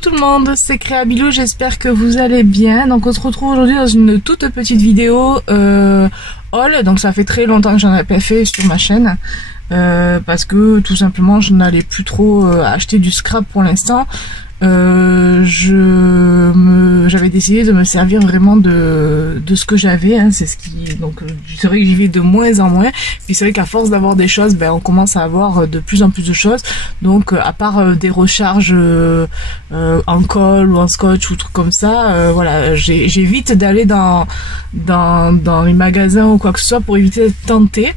Coucou tout le monde, c'est Créabilou, j'espère que vous allez bien. Donc on se retrouve aujourd'hui dans une toute petite vidéo haul. Donc ça fait très longtemps que j'en avais pas fait sur ma chaîne. Parce que tout simplement je n'allais plus trop acheter du scrap pour l'instant. J'avais décidé de me servir vraiment de ce que j'avais, hein, c'est ce qui, donc c'est vrai que j'y vais de moins en moins, puis c'est vrai qu'à force d'avoir des choses, ben on commence à avoir de plus en plus de choses, donc à part des recharges en colle ou en scotch ou trucs comme ça, voilà, j'évite d'aller dans les magasins ou quoi que ce soit pour éviter d'être tentée.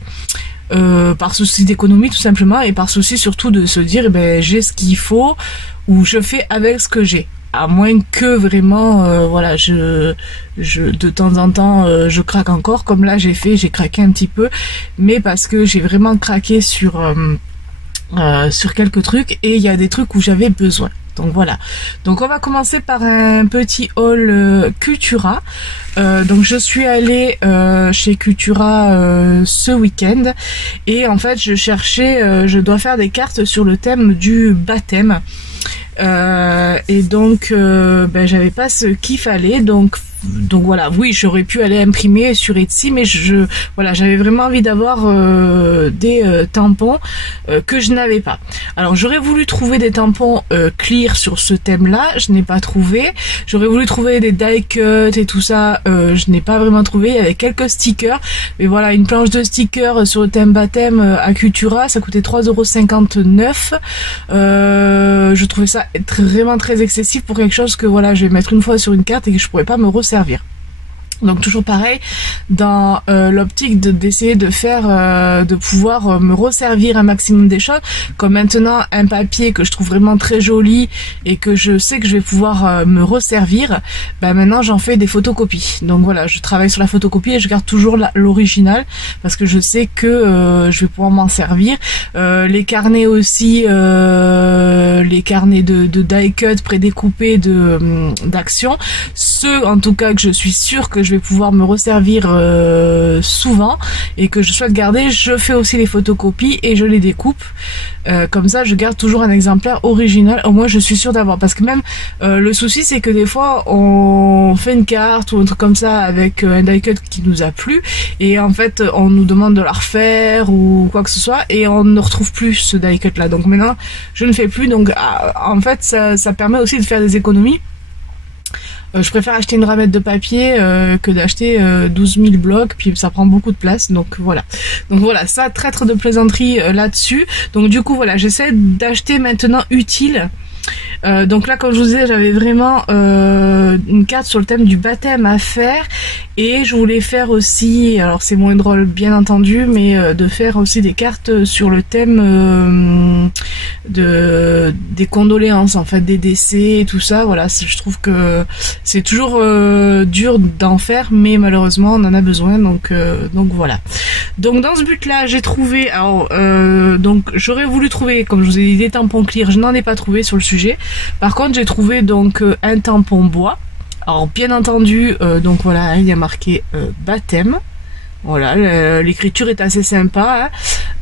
Par souci d'économie tout simplement, et par souci surtout de se dire ben j'ai ce qu'il faut ou je fais avec ce que j'ai, à moins que vraiment voilà de temps en temps je craque encore, comme là j'ai craqué un petit peu, mais parce que j'ai vraiment craqué sur quelques trucs, et il y a des trucs où j'avais besoin. Donc voilà, donc on va commencer par un petit haul Cultura. Donc je suis allée chez Cultura ce week-end, et en fait je cherchais, je dois faire des cartes sur le thème du baptême, et donc ben, j'avais pas ce qu'il fallait, donc voilà, oui, j'aurais pu aller imprimer sur Etsy, mais voilà, j'avais vraiment envie d'avoir des tampons que je n'avais pas. Alors j'aurais voulu trouver des tampons clear sur ce thème-là, je n'ai pas trouvé. J'aurais voulu trouver des die cut et tout ça, je n'ai pas vraiment trouvé. Il y avait quelques stickers, mais voilà, une planche de stickers sur le thème baptême à Cultura, ça coûtait 3,59 €. Je trouvais ça vraiment très excessif pour quelque chose que voilà, je vais mettre une fois sur une carte et que je pourrais pas me resservir. Donc toujours pareil, dans l'optique d'essayer de faire, de pouvoir me resservir un maximum des choses, comme maintenant un papier que je trouve vraiment très joli et que je sais que je vais pouvoir me resservir, ben maintenant j'en fais des photocopies. Donc voilà, je travaille sur la photocopie et je garde toujours l'original, parce que je sais que je vais pouvoir m'en servir. Les carnets aussi, les carnets de die cut prédécoupés d'action, ceux en tout cas que je suis sûre que je vais pouvoir me resservir souvent et que je souhaite garder, je fais aussi les photocopies et je les découpe, comme ça je garde toujours un exemplaire original, au moins je suis sûre d'avoir, parce que même le souci c'est que des fois on fait une carte ou un truc comme ça avec un die cut qui nous a plu, et en fait on nous demande de la refaire ou quoi que ce soit, et on ne retrouve plus ce die cut là, donc maintenant je ne fais plus. Donc en fait ça permet aussi de faire des économies. Je préfère acheter une ramette de papier que d'acheter 12 000 blocs, puis ça prend beaucoup de place, donc voilà. Donc voilà, ça, traître de plaisanterie là-dessus. Donc du coup voilà, j'essaie d'acheter maintenant utile. Donc là, comme je vous disais, j'avais vraiment une carte sur le thème du baptême à faire, et je voulais faire aussi, alors c'est moins drôle bien entendu, mais de faire aussi des cartes sur le thème des condoléances, en fait, des décès et tout ça. Voilà, je trouve que c'est toujours dur d'en faire, mais malheureusement on en a besoin, donc voilà. Donc dans ce but là j'ai trouvé, alors donc j'aurais voulu trouver, comme je vous ai dit, des tampons clear, je n'en ai pas trouvé sur le sujet. Par contre j'ai trouvé donc un tampon bois. Alors bien entendu, donc voilà, il y a marqué baptême. Voilà, l'écriture est assez sympa,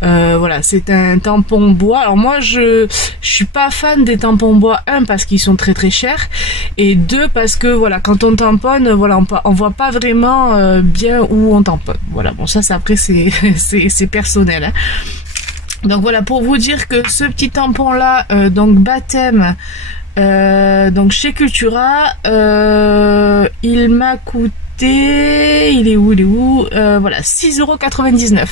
hein. Voilà, c'est un tampon bois. Alors moi je suis pas fan des tampons bois, un parce qu'ils sont très très chers, et deux parce que voilà, quand on tamponne, voilà, on voit pas vraiment bien où on tamponne. Voilà, bon ça c'est après c'est personnel, hein. Donc voilà, pour vous dire que ce petit tampon là, donc baptême, donc chez Cultura, il m'a coûté, il est où, voilà, 6,99 €.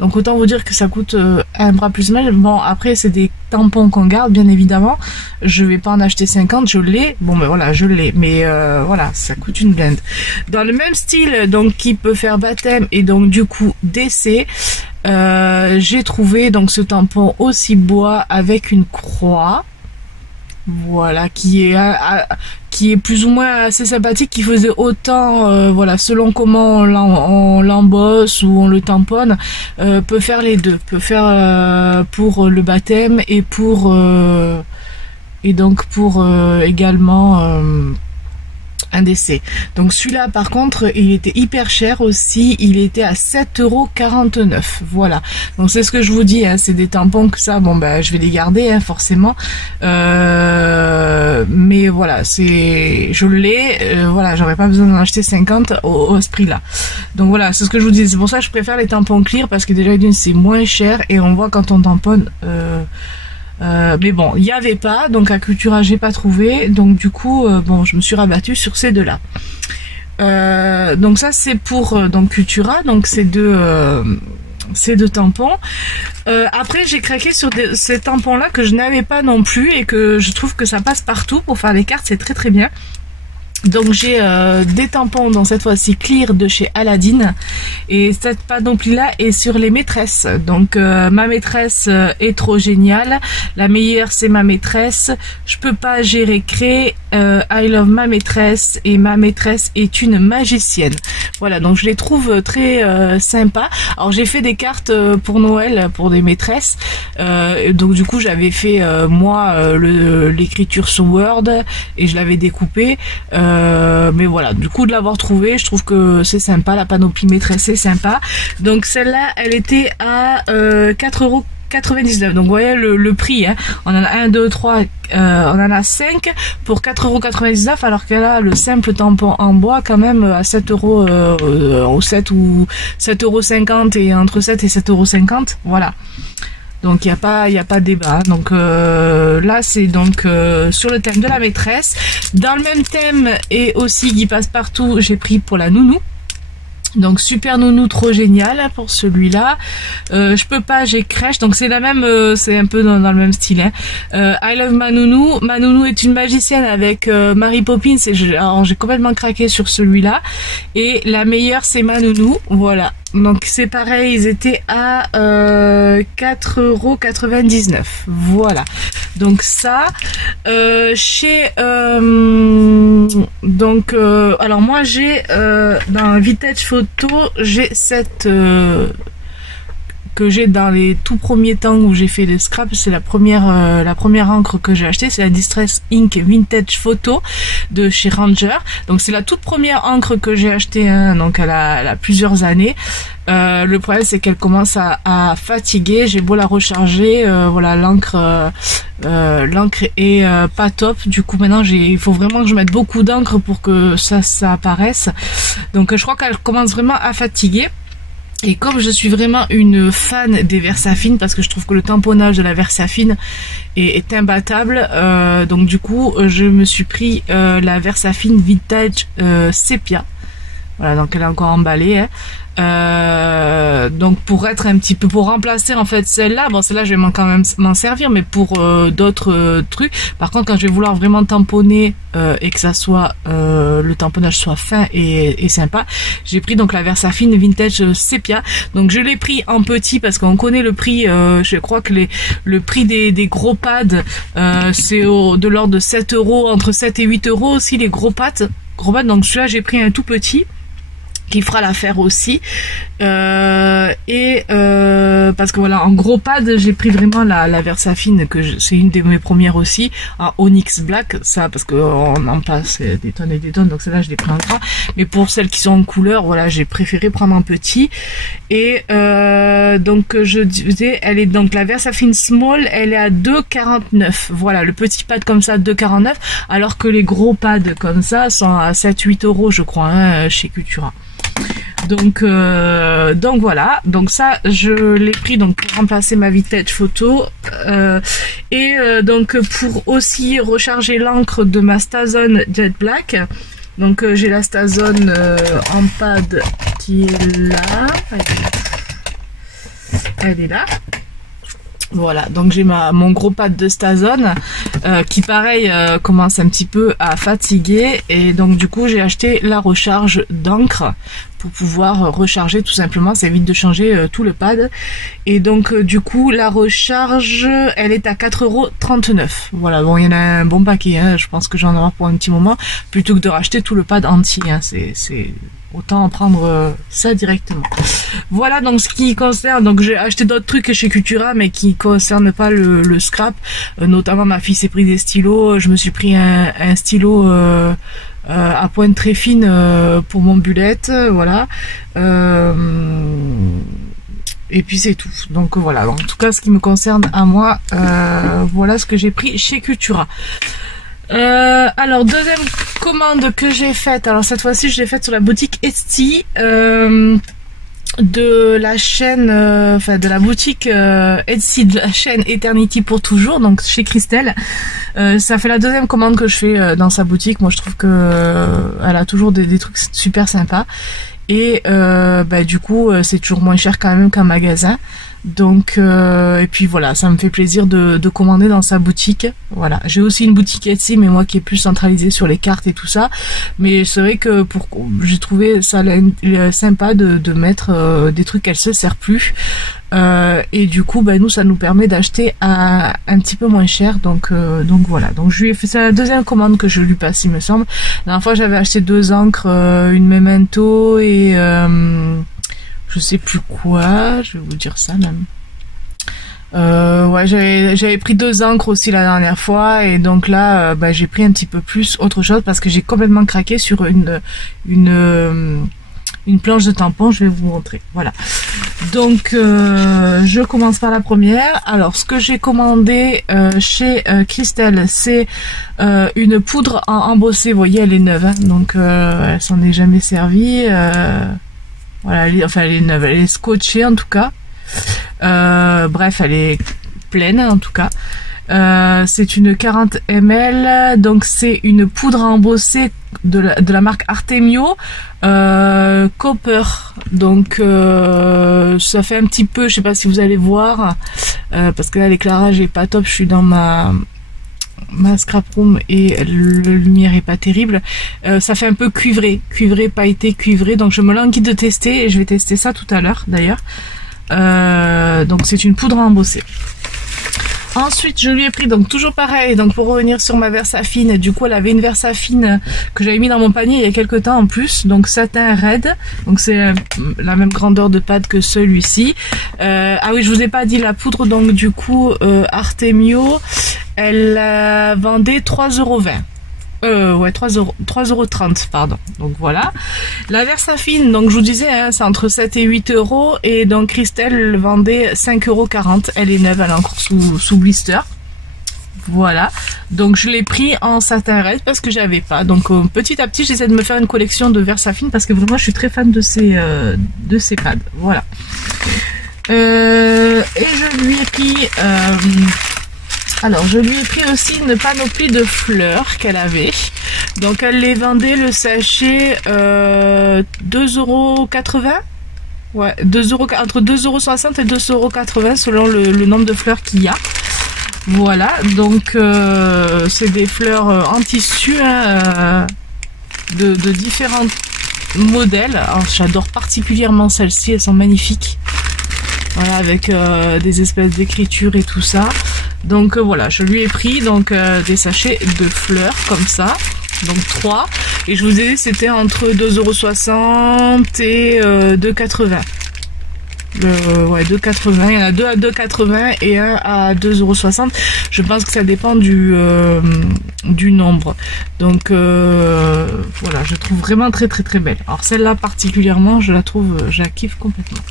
Donc autant vous dire que ça coûte un bras plus mal. Bon, après c'est des tampons qu'on garde bien évidemment, je vais pas en acheter 50, je l'ai, bon ben voilà, je l'ai, mais voilà, ça coûte une blinde. Dans le même style, donc qui peut faire baptême et donc du coup décès, j'ai trouvé donc ce tampon aussi bois avec une croix. Voilà, qui est plus ou moins assez sympathique, qui faisait autant, voilà, selon comment on l'embosse ou on le tamponne, peut faire les deux, peut faire pour le baptême et donc pour également un décès. Donc celui-là par contre il était hyper cher aussi, il était à 7,49 €. Voilà, donc c'est ce que je vous dis, hein, c'est des tampons que ça, bon ben je vais les garder hein, forcément, mais voilà, c'est, je l'ai, voilà, j'aurais pas besoin d'en acheter 50 au ce prix là. Donc voilà, c'est ce que je vous dis, c'est pour ça que je préfère les tampons clear, parce que déjà d'une c'est moins cher et on voit quand on tamponne. Mais bon, il n'y avait pas, donc à Cultura j'ai pas trouvé, donc du coup bon, je me suis rabattue sur ces deux là. Donc ça c'est pour donc Cultura, donc ces deux tampons. Après j'ai craqué sur ces tampons là que je n'avais pas non plus et que je trouve que ça passe partout pour faire des cartes, c'est très très bien. Donc j'ai des tampons, dans cette fois-ci clear de chez Aladdin, et cette panoplie là est sur les maîtresses. Donc ma maîtresse est trop géniale, la meilleure c'est ma maîtresse, je peux pas gérer créer, I love ma maîtresse, et ma maîtresse est une magicienne. Voilà, donc je les trouve très sympas. Alors j'ai fait des cartes pour Noël pour des maîtresses, donc du coup j'avais fait moi l'écriture sur Word et je l'avais découpé. Mais voilà, du coup de l'avoir trouvé, je trouve que c'est sympa, la panoplie maîtresse c'est sympa. Donc celle-là, elle était à 4,99 €. Donc vous voyez le prix, hein. On en a 1, 2, 3, on en a 5 pour 4,99 €, alors qu'elle a le simple tampon en bois quand même à 7 €, au 7 ou 7,50 € et entre 7 et 7,50 €. Voilà. Donc il y a pas de débat. Donc là c'est donc sur le thème de la maîtresse. Dans le même thème et aussi qui passe partout, j'ai pris pour la nounou. Donc super nounou trop génial pour celui-là. Je peux pas, j'ai crèche, donc c'est la même, c'est un peu dans le même style. Hein. I love ma nounou. Ma nounou est une magicienne avec Mary Poppins. Alors j'ai complètement craqué sur celui-là. Et la meilleure c'est ma nounou. Voilà. Donc c'est pareil, ils étaient à 4,99 €. Voilà. Donc ça, chez alors moi j'ai dans Vintage Photo, j'ai cette que j'ai dans les tout premiers temps où j'ai fait les scraps, c'est la première encre que j'ai achetée, c'est la Distress Ink Vintage Photo de chez Ranger. Donc c'est la toute première encre que j'ai achetée, hein, donc elle a plusieurs années. Le problème c'est qu'elle commence à fatiguer, j'ai beau la recharger, voilà, l'encre est pas top. Du coup maintenant il faut vraiment que je mette beaucoup d'encre pour que ça apparaisse. Donc je crois qu'elle commence vraiment à fatiguer. Et comme je suis vraiment une fan des Versafine, parce que je trouve que le tamponnage de la Versafine est imbattable, donc du coup je me suis pris la Versafine Vintage Sepia. Voilà, donc elle est encore emballée, hein. Donc pour être un petit peu, pour remplacer en fait celle-là, bon celle-là je vais quand même m'en servir, mais pour d'autres trucs. Par contre quand je vais vouloir vraiment tamponner et que ça soit le tamponnage soit fin et sympa, j'ai pris donc la Versafine Vintage Sepia. Donc je l'ai pris en petit parce qu'on connaît le prix, je crois que le prix des gros pads c'est de l'ordre de 7 €, entre 7 et 8 € aussi les gros pads. Donc celui-là j'ai pris un tout petit qui fera l'affaire aussi, parce que voilà, en gros pad j'ai pris vraiment la Versafine, c'est une de mes premières aussi, en Onyx Black, ça parce que on en passe des tonnes et des tonnes, donc celle-là je l'ai pris en grand, mais pour celles qui sont en couleur, voilà, j'ai préféré prendre en petit. Et donc je disais, elle est donc la Versafine Small, elle est à 2,49 €. Voilà, le petit pad comme ça 2,49 €, alors que les gros pads comme ça sont à 7-8 € je crois, hein, chez Cultura. Donc voilà, donc ça je l'ai pris donc pour remplacer ma Vintage Photo, donc pour aussi recharger l'encre de ma Stazone Jet Black. Donc j'ai la Stazone en pad qui est là, elle est là. Voilà, donc j'ai mon gros pad de Stazone qui pareil commence un petit peu à fatiguer, et donc du coup j'ai acheté la recharge d'encre pour pouvoir recharger tout simplement, ça évite de changer tout le pad. Et donc du coup la recharge elle est à 4,39 €. Voilà, bon il y en a un bon paquet, hein, je pense que j'en aurai pour un petit moment, plutôt que de racheter tout le pad entier, hein, c'est autant en prendre ça directement. Voilà, donc ce qui concerne, donc j'ai acheté d'autres trucs chez Cultura mais qui concernent pas le scrap, notamment ma fille s'est pris des stylos, je me suis pris un stylo à pointe très fine pour mon bullet, voilà. Et puis c'est tout. Donc voilà, en tout cas ce qui me concerne à moi, voilà ce que j'ai pris chez Cultura. Alors deuxième commande que j'ai faite, alors cette fois-ci je l'ai faite sur la boutique Etsy, de la chaîne, enfin de la boutique Etsy, de la chaîne Eternity pour toujours, donc chez Christelle. Ça fait la deuxième commande que je fais dans sa boutique. Moi je trouve que elle a toujours des trucs super sympas. Et du coup c'est toujours moins cher quand même qu'un magasin. Donc et puis voilà, ça me fait plaisir de commander dans sa boutique. Voilà, j'ai aussi une boutique Etsy, mais moi qui est plus centralisée sur les cartes et tout ça. Mais c'est vrai que j'ai trouvé ça sympa de mettre des trucs qu'elle se sert plus. Et du coup, nous, ça nous permet d'acheter à un petit peu moins cher. Donc voilà. Donc je lui ai fait, c'est la deuxième commande que je lui passe, il me semble. La dernière fois, j'avais acheté 2 encres, une Memento et je sais plus quoi. Je vais vous dire ça même. Ouais, j'avais pris 2 encres aussi la dernière fois, et donc là, j'ai pris un petit peu plus autre chose parce que j'ai complètement craqué sur une planche de tampon. Je vais vous montrer. Voilà. Donc je commence par la première. Alors ce que j'ai commandé chez Christelle, c'est une poudre en embossé. Vous voyez, elle est neuve, hein, donc elle s'en est jamais servie. Voilà, elle est neuve, elle est scotchée en tout cas. Bref, elle est pleine en tout cas. C'est une 40 ml, donc c'est une poudre à embosser de la marque Artemio, Copper. Donc ça fait un petit peu, je sais pas si vous allez voir, parce que là l'éclairage est pas top, je suis dans ma scrap room et la lumière est pas terrible. Ça fait un peu cuivré, pailleté, cuivré, donc je me languis de tester et je vais tester ça tout à l'heure d'ailleurs. Donc c'est une poudre à embosser. Ensuite, je lui ai pris, donc toujours pareil, donc pour revenir sur ma Versafine, du coup elle avait une Versafine que j'avais mis dans mon panier il y a quelques temps en plus, donc satin raide, donc c'est la même grandeur de pad que celui-ci. Ah oui, je vous ai pas dit la poudre, donc du coup Artemio, elle vendait 3,20 €. Ouais, 3,30 €, pardon. Donc voilà. La Versafine, donc je vous disais, hein, c'est entre 7 et 8 €, et donc Christelle vendait 5,40 €. Elle est neuve, elle est encore sous blister. Voilà. Donc je l'ai pris en satin raide parce que j'avais pas. Donc petit à petit, j'essaie de me faire une collection de Versafine parce que vraiment je suis très fan de ces pads. Voilà. Et je lui ai pris alors, je lui ai pris aussi une panoplie de fleurs qu'elle avait. Donc, elle les vendait le sachet 2,80 €. Ouais, entre 2,60 € et 2,80 € selon le nombre de fleurs qu'il y a. Voilà, donc c'est des fleurs en tissu, hein, de différents modèles. Alors, j'adore particulièrement celles-ci, elles sont magnifiques. Voilà, avec des espèces d'écritures et tout ça. Donc voilà, je lui ai pris donc des sachets de fleurs comme ça, donc 3, et je vous ai dit c'était entre 2,60 € et 2,80 €. Ouais, 2,80 €, il y en a 2 à 2,80 € et un à 2,60 €. Je pense que ça dépend du nombre. Donc voilà, je trouve vraiment très très très belle. Alors celle-là particulièrement, je la kiffe complètement.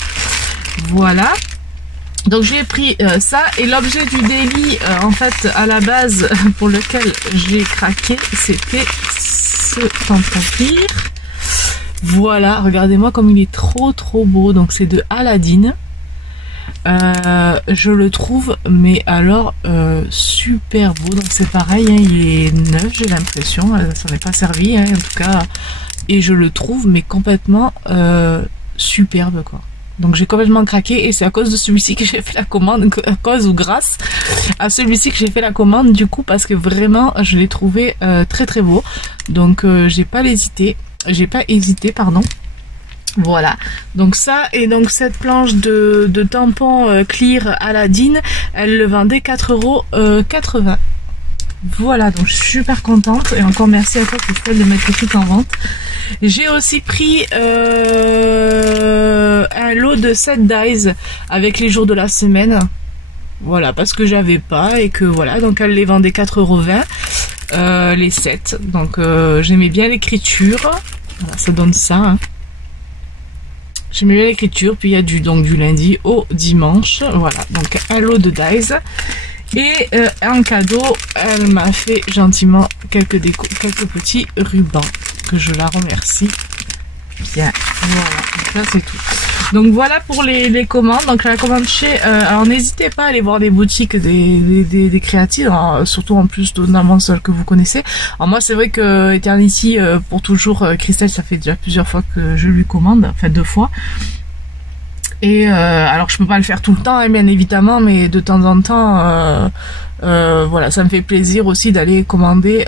Voilà. Donc j'ai pris ça, et l'objet du délit en fait à la base pour lequel j'ai craqué, c'était ce tampon cuir. Voilà, regardez-moi comme il est trop beau. Donc c'est de Aladdin. Je le trouve mais alors super beau. Donc c'est pareil, hein, il est neuf, j'ai l'impression, ça n'est pas servi, hein, en tout cas, et je le trouve mais complètement superbe quoi. Donc j'ai complètement craqué, et c'est à cause de celui-ci que j'ai fait la commande, à cause ou grâce à celui-ci que j'ai fait la commande du coup, parce que vraiment je l'ai trouvé très très beau. Donc j'ai pas hésité, pardon. Voilà, donc ça, et donc cette planche de tampon clear Aladdin, elle le vendait 4,80 €. Voilà, donc je suis super contente, et encore merci à toi Christelle de mettre tout en vente. J'ai aussi pris un lot de 7 dies avec les jours de la semaine. Voilà, parce que j'avais pas, et que voilà, donc elle les vendait 4,20 €. les sets. Donc j'aimais bien l'écriture. Voilà, ça donne ça. Hein. J'aimais bien l'écriture. Puis il y a du lundi au dimanche. Voilà, donc un lot de dies. Et en cadeau, elle m'a fait gentiment quelques petits rubans que je la remercie. Bien, voilà, donc là c'est tout. Donc voilà pour les commandes. Donc la commande chez... alors n'hésitez pas à aller voir des boutiques des créatives, alors, surtout en plus notamment celles que vous connaissez. Alors moi c'est vrai que Eternity pour toujours, Christelle, ça fait déjà plusieurs fois que je lui commande, enfin 2 fois. Et alors je peux pas le faire tout le temps, hein, bien évidemment, mais de temps en temps, voilà, ça me fait plaisir aussi d'aller commander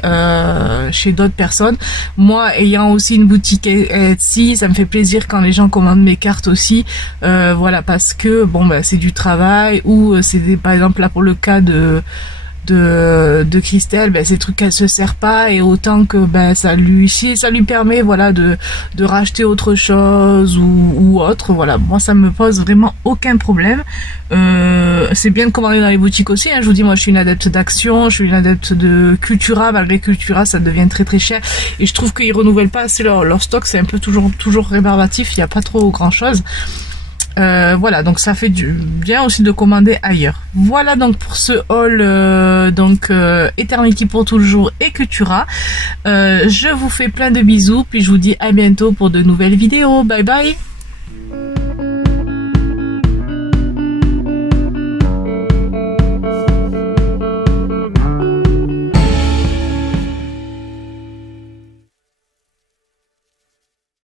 chez d'autres personnes. Moi, ayant aussi une boutique Etsy, ça me fait plaisir quand les gens commandent mes cartes aussi, voilà, parce que bon, bah, c'est du travail, ou c'est par exemple là pour le cas de Christelle, ben, ces trucs qu'elle se sert pas, et autant que ben ça lui permet, voilà, de racheter autre chose ou autre, voilà, moi ça me pose vraiment aucun problème. C'est bien de commander dans les boutiques aussi, hein. Je vous dis, moi je suis une adepte d'Action, je suis une adepte de Cultura, malgré Cultura ça devient très très cher et je trouve qu'ils renouvellent pas assez leur stock, c'est un peu toujours rébarbatif, il n'y a pas trop grand chose. Voilà, donc ça fait du bien aussi de commander ailleurs. Voilà donc pour ce haul Eternity pour toujours et Cultura. Je vous fais plein de bisous, puis je vous dis à bientôt pour de nouvelles vidéos. Bye bye.